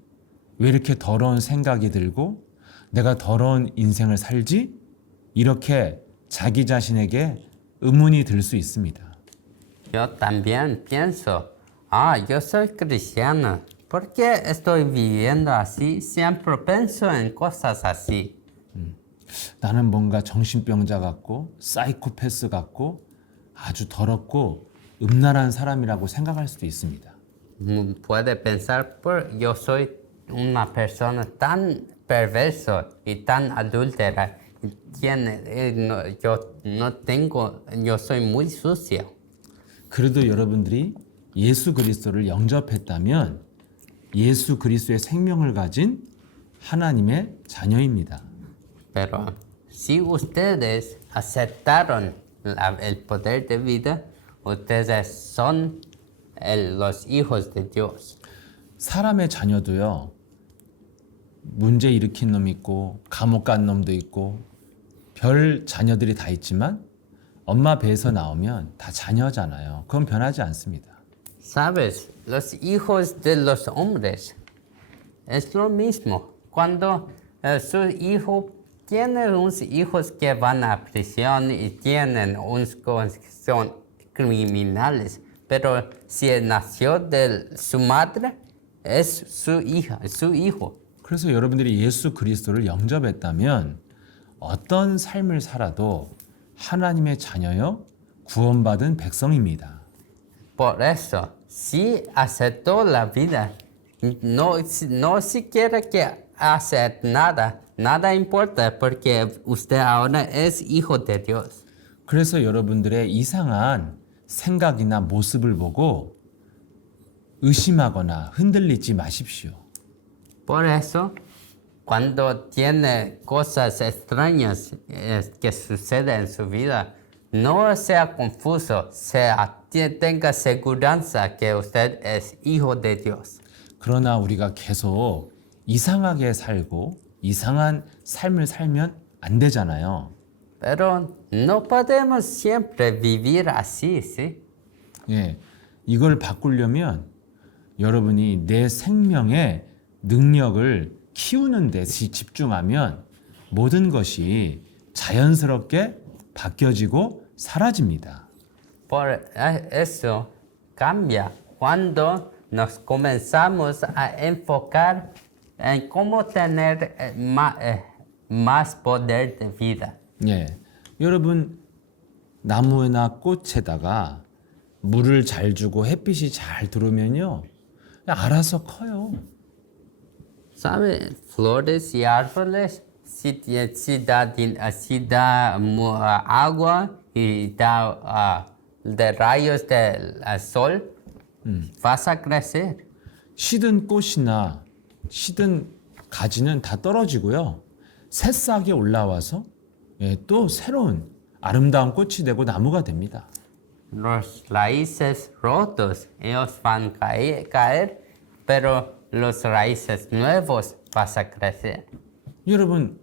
왜 이렇게 더러운 생각이 들고 내가 더러운 인생을 살지? 이렇게 자기 자신에게 의문이 들 수 있습니다. Yo también pienso, yo soy cristiano, ¿por qué estoy viviendo así? Siempre pienso en cosas así. 나는 뭔가 정신병자 같고 사이코패스 같고 아주 더럽고 음란한 사람이라고 생각할 수도 있습니다. Puede pensar, yo soy una persona tan perverso y tan adúltera. Yo soy muy sucio. 그래도 여러분들이 예수 그리스도를 영접했다면 예수 그리스도의 생명을 가진 하나님의 자녀입니다. Pero si ustedes aceptaron el poder de vida, ustedes son los hijos de Dios. 사람의 자녀도요. 문제 일으킨 놈 있고 감옥 간 놈도 있고 별 자녀들이 다 있지만 엄마 배에서 나오면 다 자녀잖아요. 그건 변하지 않습니다. Sabes, los hijos de los hombres es lo mismo. Cuando su hijo tiene unos hijos que van a prisión y tienen unos que son criminales, pero si nació de su madre, es su hija, es su hijo. 그래서 여러분들이 예수 그리스도를 영접했다면 어떤 삶을 살아도 하나님의 자녀여 구원받은 백성입니다. Por eso, si aceptó la vida, no siquiera que hace nada importa porque usted ahora es hijo de Dios. 그래서 여러분들의 이상한 생각이나 모습을 보고 의심하거나 흔들리지 마십시오. Por eso, cuando tiene cosas extrañas que suceden en su vida, no sea confuso, tenga seguridad que usted es hijo de Dios. 그러나 우리가 계속 이상하게 살고 이상한 삶을 살면 안 되잖아요. Pero no podemos siempre vivir así, ¿sí? 예, 이걸 바꾸려면 여러분이 내 생명의 능력을 키우는 데 집중하면 모든 것이 자연스럽게 바뀌어지고 사라집니다. Por eso cambia cuando nos comenzamos a enfocar en cómo tener más poder de vida. 예, 여러분 나무나 꽃에다가 물을 잘 주고 햇빛이 잘 들어오면요, 알아서 커요. ¿Sabe? Flores y árboles, si da agua y da de rayos del sol, vas a crecer. 시든 꽃이나 시든 가지는 다 떨어지고요, 새싹이 올라와서 예, 또 새로운 아름다운 꽃이 되고 나무가 됩니다. Los raíces rotos, ellos van a caer, pero los raíces nuevos vas a crecer. 여러분,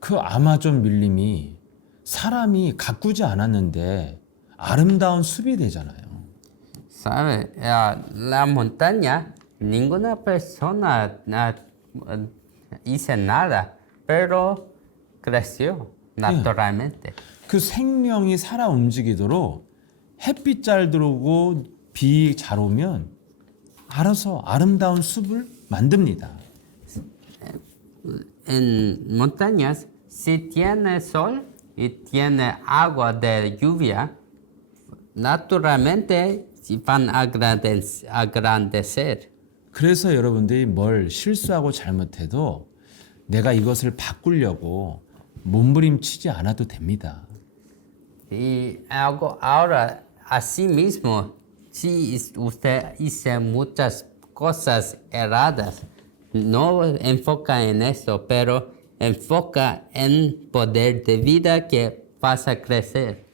그 아마존 밀림이 사람이 가꾸지 않았는데 아름다운 숲이 되잖아요. ¿Sabe? La montaña, ninguna persona hizo nada, pero creció naturalmente. 그 생명이 살아 움직이도록 햇빛 잘 들어오고 비 잘 오면 알아서 아름다운 숲을 만듭니다. En montañas, si tiene sol y tiene agua de lluvia, naturalmente van a agrandecer. 그래서 여러분들이 뭘 실수하고 잘못해도 내가 이것을 바꾸려고 몸부림치지 않아도 됩니다. Y ahora, así mismo, si usted hizo muchas cosas erradas, no enfoca en eso, pero enfoca en poder de vida que vas a crecer.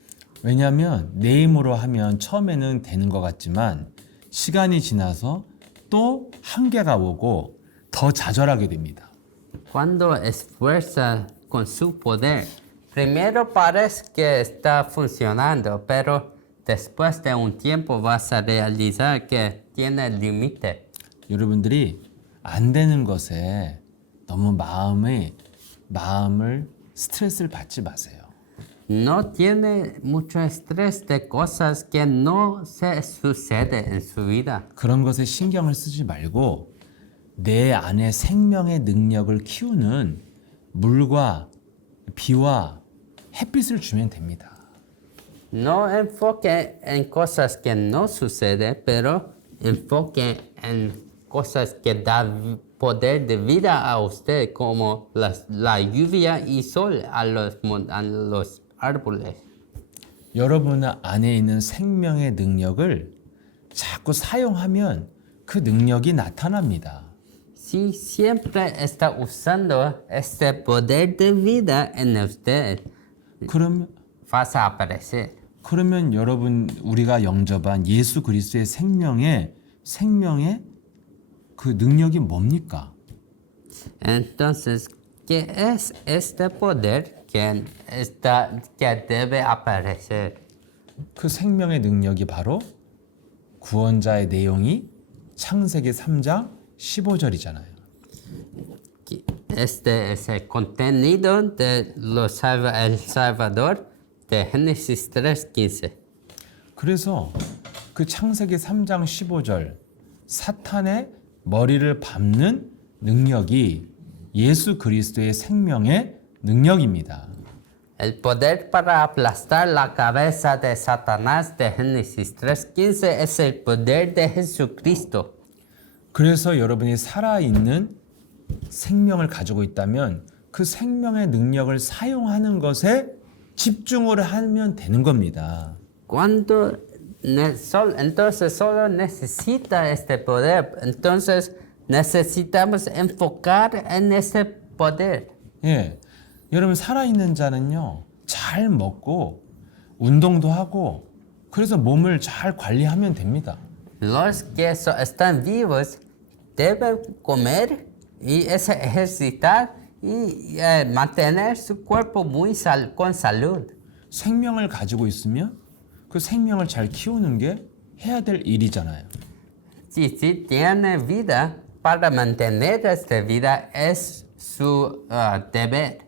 왜냐하면 내 힘으로 하면 처음에는 되는 것 같지만 시간이 지나서 또 한계가 오고 더 좌절하게 됩니다. Cuando esfuerza con su poder, primero parece que está funcionando, pero después de un tiempo vas a realizar que tiene límite. 여러분들이 안 되는 것에 너무 마음을 스트레스를 받지 마세요. No tiene mucho estrés de cosas que no se sucede en su vida. 그런 것에 신경을 쓰지 말고 내 안에 생명의 능력을 키우는 물과 비와 햇빛을 주면 됩니다. No enfoque en cosas que no suceden, pero enfoque en cosas que dan poder de vida a usted, como la lluvia y sol a los árboles. 여러분 안에 있는 생명의 능력을 자꾸 사용하면 그 능력이 나타납니다. Si siempre está usando este poder de vida en usted, vas a aparecer. 그러면 여러분 우리가 영접한 예수 그리스도의 생명의 그 능력이 뭡니까? Entonces, ¿qué es este poder que debe aparecer? 그 생명의 능력이 바로 구원자의 내용이 창세기 3장 15절이잖아요. Este es el contenido de El Salvador de Génesis 3:15. 그래서 그 창세기 3장 15절 사탄의 머리를 밟는 능력이 예수 그리스도의 생명의 능력입니다. El poder para aplastar la cabeza de Satanás de Génesis 3:15 es el poder de Jesucristo. 그래서 여러분이 살아있는 생명을 가지고 있다면 그 생명의 능력을 사용하는 것에 집중을 하면 되는 겁니다. Entonces solo necesita este poder. Entonces necesitamos enfocar en este poder. 예, 여러분 살아있는 자는요 잘 먹고 운동도 하고 그래서 몸을 잘 관리하면 됩니다. Los que están vivos deben comer y ejercitar y mantener su cuerpo muy con salud. 생명을 가지고 있으면 그 생명을 잘 키우는 게 해야 될 일이잖아요. Si tiene vida, para mantener esta vida es su deber.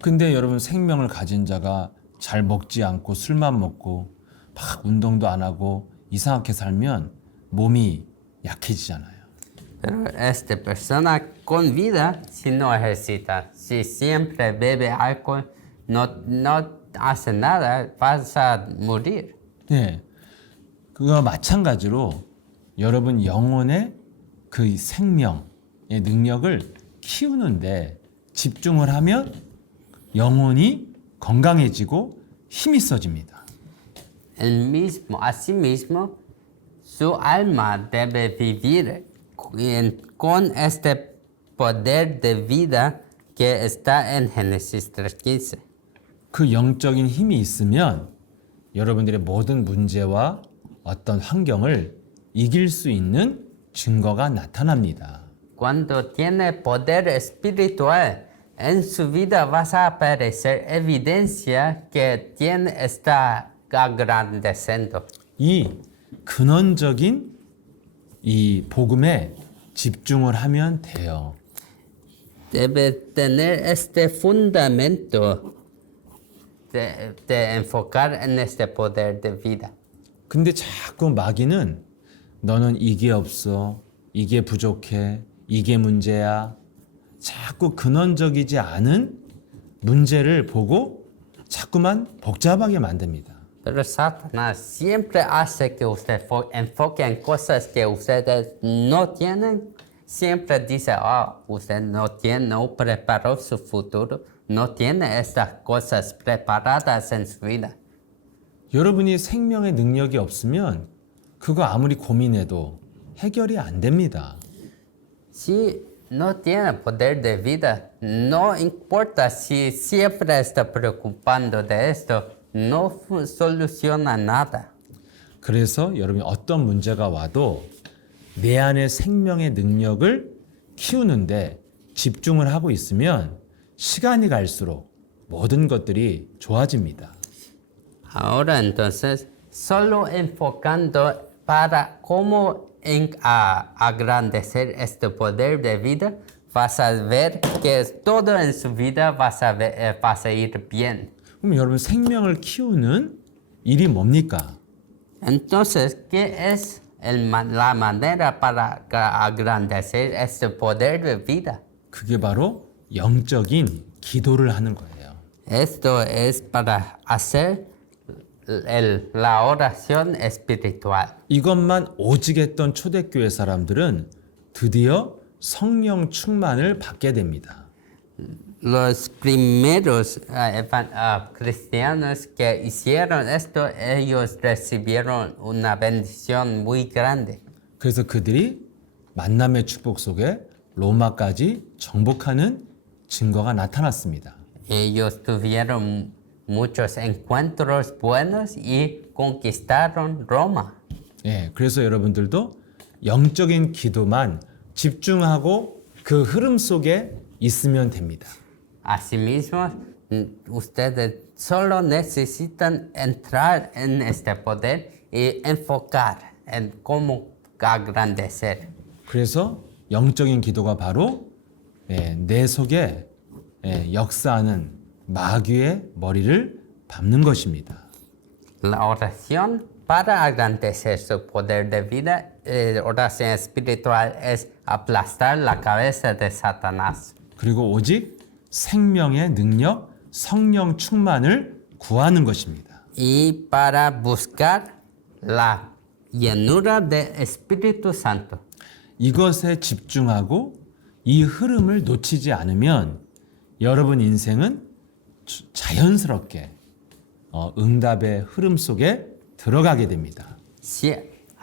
근데 여러분 생명을 가진 자가 잘 먹지 않고 술만 먹고 막 운동도 안 하고 이상하게 살면 몸이 약해지잖아요. Pero esta persona con vida, si no ejercita, si siempre bebe alcohol, no hace nada, vas a morir. 네. 그와 마찬가지로 여러분 영혼의 그 생명의 능력을 키우는데 집중을 하면 영혼이 건강해지고 힘이 있어집니다. Asimismo, su alma debe vivir con este poder de vida que está en Génesis 3:15. 그 영적인 힘이 있으면 여러분들의 모든 문제와 어떤 환경을 이길 수 있는 증거가 나타납니다. Cuando tiene poder espiritual en su vida, vas a aparecer evidencia que está agrandeciendo. 이 근원적인 이 복음에 집중을 하면 돼요. Debe tener este fundamento de enfocar en este poder de vida. 근데 자꾸 마귀는 너는 이게 없어, 이게 부족해, 이게 문제야. 자꾸 근원적이지 않은 문제를 보고 자꾸만 복잡하게 만듭니다. Pero Satanás siempre hace que usted enfoque en cosas que ustedes no tienen. Siempre dice, usted no preparó su futuro, no tiene estas cosas preparadas en su vida. 여러분이 생명의 능력이 없으면 그거 아무리 고민해도 해결이 안 됩니다. Si no tiene poder de vida, no importa si siempre está preocupando de esto, no soluciona nada. 그래서 여러분이 어떤 문제가 와도 내 안에 생명의 능력을 키우는데 집중을 하고 있으면 시간이 갈수록 모든 것들이 좋아집니다. Ahora entonces, solo enfocando para cómo agrandecer este poder de vida, vas a ver que todo en su vida vas a ir bien. 그럼 여러분 생명을 키우는 일이 뭡니까? Entonces, ¿qué es la manera para agrandecer este poder de vida? 그게 바로 영적인 기도를 하는 거예요. Esto es para hacer la oración espiritual. 이것만 오직 했던 초대교회 사람들은 드디어 성령 충만을 받게 됩니다. Los primeros cristianos que hicieron esto, ellos recibieron una bendición muy grande. 그래서 그들이 만남의 축복 속에 로마까지 정복하는 증거가 나타났습니다. Ellos tuvieron muchos encuentros buenos y conquistaron Roma. 예, 그래서 여러분들도 영적인 기도만 집중하고 그 흐름 속에 있으면 됩니다. Asimismo, ustedes solo necesitan entrar en este poder y enfocar en cómo agrandecer. 그래서 영적인 기도가 바로 내 속에 역사하는 마귀의 머리를 밟는 것입니다. La oración para agrandecer su poder de vida, oración espiritual es aplastar la cabeza de Satanás. 그리고 오직 생명의 능력, 성령 충만을 구하는 것입니다. Y para buscar la llenura del Espíritu Santo. 이것에 집중하고 이 흐름을 놓치지 않으면 여러분 인생은 자연스럽게 응답의 흐름 속에 들어가게 됩니다. Si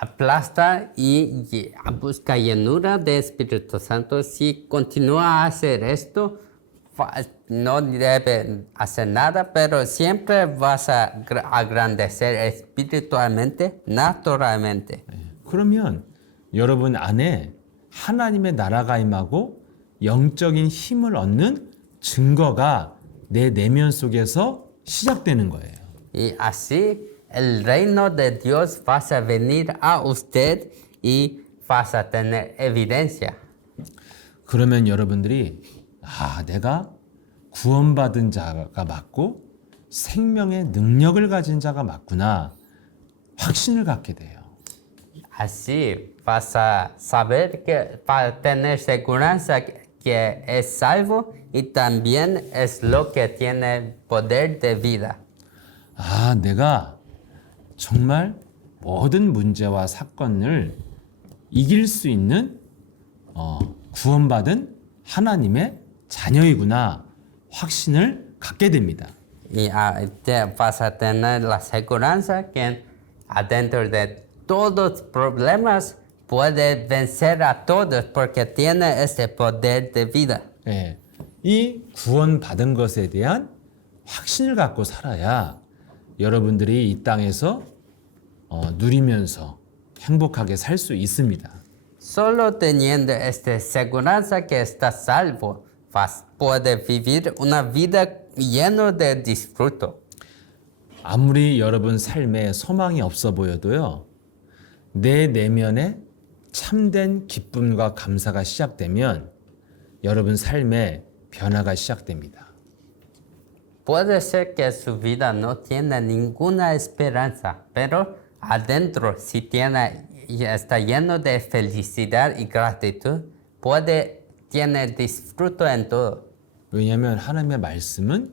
aplasta y busca llenura del Espíritu Santo, si continúa a hacer esto, no debe hacer nada, pero siempre vas a agrandecer espiritualmente, naturalmente. 그러면 여러분 안에 하나님의 나라가 임하고 영적인 힘을 얻는 증거가 내 내면 속에서 시작되는 거예요. Y así el reino de Dios vas a venir a usted y vas a tener evidencia. 그러면 여러분들이 내가 구원받은 자가 맞고 생명의 능력을 가진 자가 맞구나 확신을 갖게 돼요. Así vas a saber que vas a tener seguridad que es salvo y también es lo que tiene poder de vida. 내가 정말 모든 문제와 사건을 이길 수 있는 구원받은 하나님의 자녀이구나 확신을 갖게 됩니다. Y vas a tener la seguridad que adentro de todos los problemas puede vencer a todos porque tiene ese poder de vida. 예, 이 구원받은 것에 대한 확신을 갖고 살아야 여러분들이 이 땅에서 누리면서 행복하게 살 수 있습니다. Solo teniendo esta seguridad que estás salvo, vas poder vivir una vida llena de disfruto. 아무리 여러분 삶에 소망이 없어 보여도요. 내 내면에 참된 기쁨과 감사가 시작되면 여러분 삶에 변화가 시작됩니다. Puede ser que su vida no tiene ninguna esperanza, pero adentro si tiene y está lleno de felicidad y gratitud, tiene disfruto en todo. 왜냐하면 하나님의 말씀은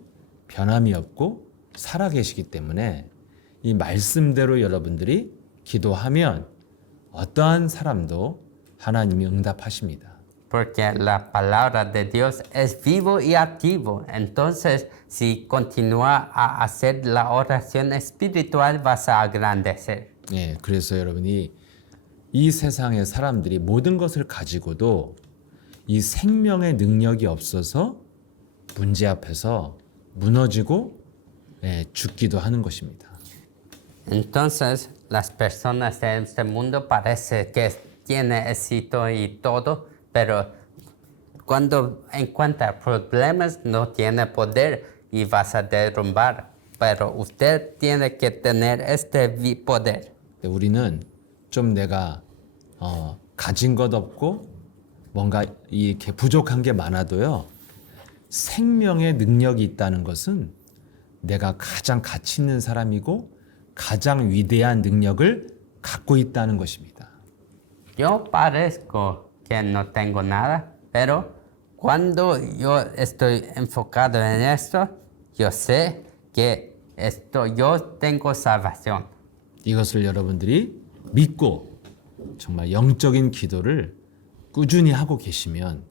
변함이 없고 살아계시기 때문에 이 말씀대로 여러분들이 기도하면 어떠한 사람도 하나님이 응답하십니다. Porque la palabra de Dios es vivo y activo. Entonces, si continúa a hacer la oración espiritual, vas a agrandecer. 예, 그래서 여러분이 이 세상의 사람들이 모든 것을 가지고도 이 생명의 능력이 없어서 문제 앞에서 무너지고 죽기도 하는 것입니다. Entonces, las personas de este mundo parece que tiene éxito y todo, pero cuando encuentra problemas no tiene poder y vas a derrumbar. Pero usted tiene que tener este poder. 우리는 좀 내가 가진 것 없고 뭔가 이렇게 부족한 게 많아도요. 생명의 능력이 있다는 것은 내가 가장 가치 있는 사람이고 가장 위대한 능력을 갖고 있다는 것입니다. Yo parezco que no tengo nada, pero cuando yo estoy enfocado en esto, yo sé que yo tengo salvación. 이것을 여러분들이 믿고 정말 영적인 기도를 꾸준히 하고 계시면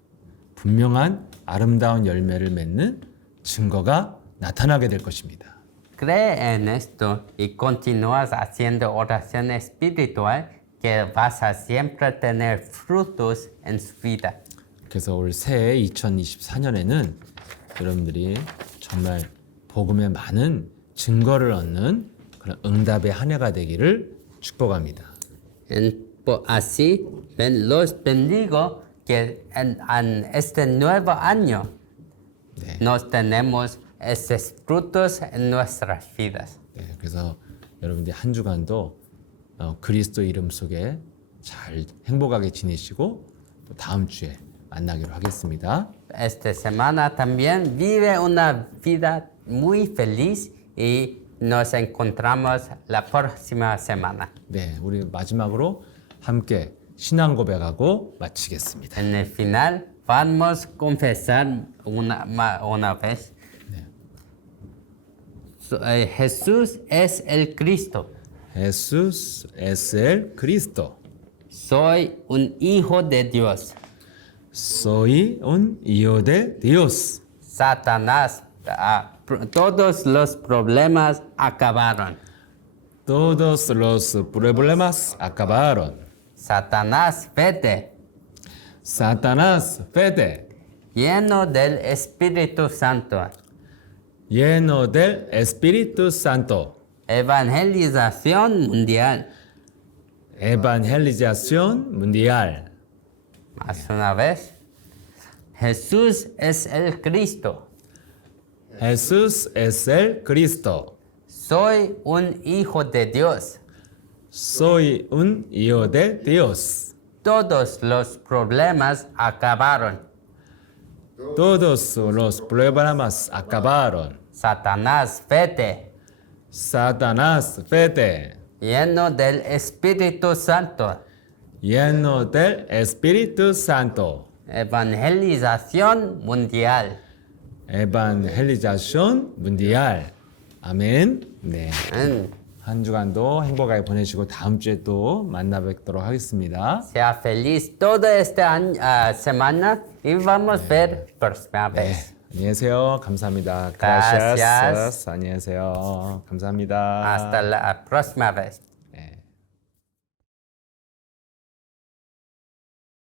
분명한 아름다운 열매를 맺는 증거가 나타나게 될 것입니다. Cree en esto y continúas haciendo oración espiritual que vas a siempre tener frutos en su vida. 그래서 올 새해 2024년에는 여러분들이 정말 복음의 많은 증거를 얻는 그런 응답의 한 해가 되기를 축복합니다. Así los bendigo que en este nuevo año nos tenemos esos frutos en nuestras vidas. 네, 그래서 여러분들이 한 주간도 그리스도 이름 속에 잘 행복하게 지내시고 또 다음 주에 만나기로 하겠습니다. Esta semana también vive una vida muy feliz y nos encontramos la próxima semana. 네, 우리 마지막으로 함께 신앙 고백하고 마치겠습니다. En el final vamos a confesar una vez. Jesús es el Cristo. Jesús es el Cristo. Soy un hijo de Dios. Soy un hijo de Dios. Satanás, todos los problemas acabaron. Todos los problemas acabaron. Satanás, vete, Satanás, vete, lleno del Espíritu Santo. lleno del Espíritu Santo. Evangelización mundial. Evangelización mundial. Más una vez. Jesús es el Cristo. Jesús es el Cristo. Soy un hijo de Dios. Soy un hijo de Dios. Todos los problemas acabaron. Todos los problemas acabaron. Satanás, vete. Satanás, vete. Lleno del Espíritu Santo. Lleno del Espíritu Santo. Evangelización mundial. Evangelización mundial. 아멘. 네. 한 주간도 행복하게 보내시고 다음 주에 또 만나 뵙도록 하겠습니다. Sea feliz toda esta semana y vamos a ver próxima 네. vez. 안녕히 계세요. 감사합니다. Gracias. Gracias. 안녕히 계세요. 감사합니다. Hasta la próxima vez.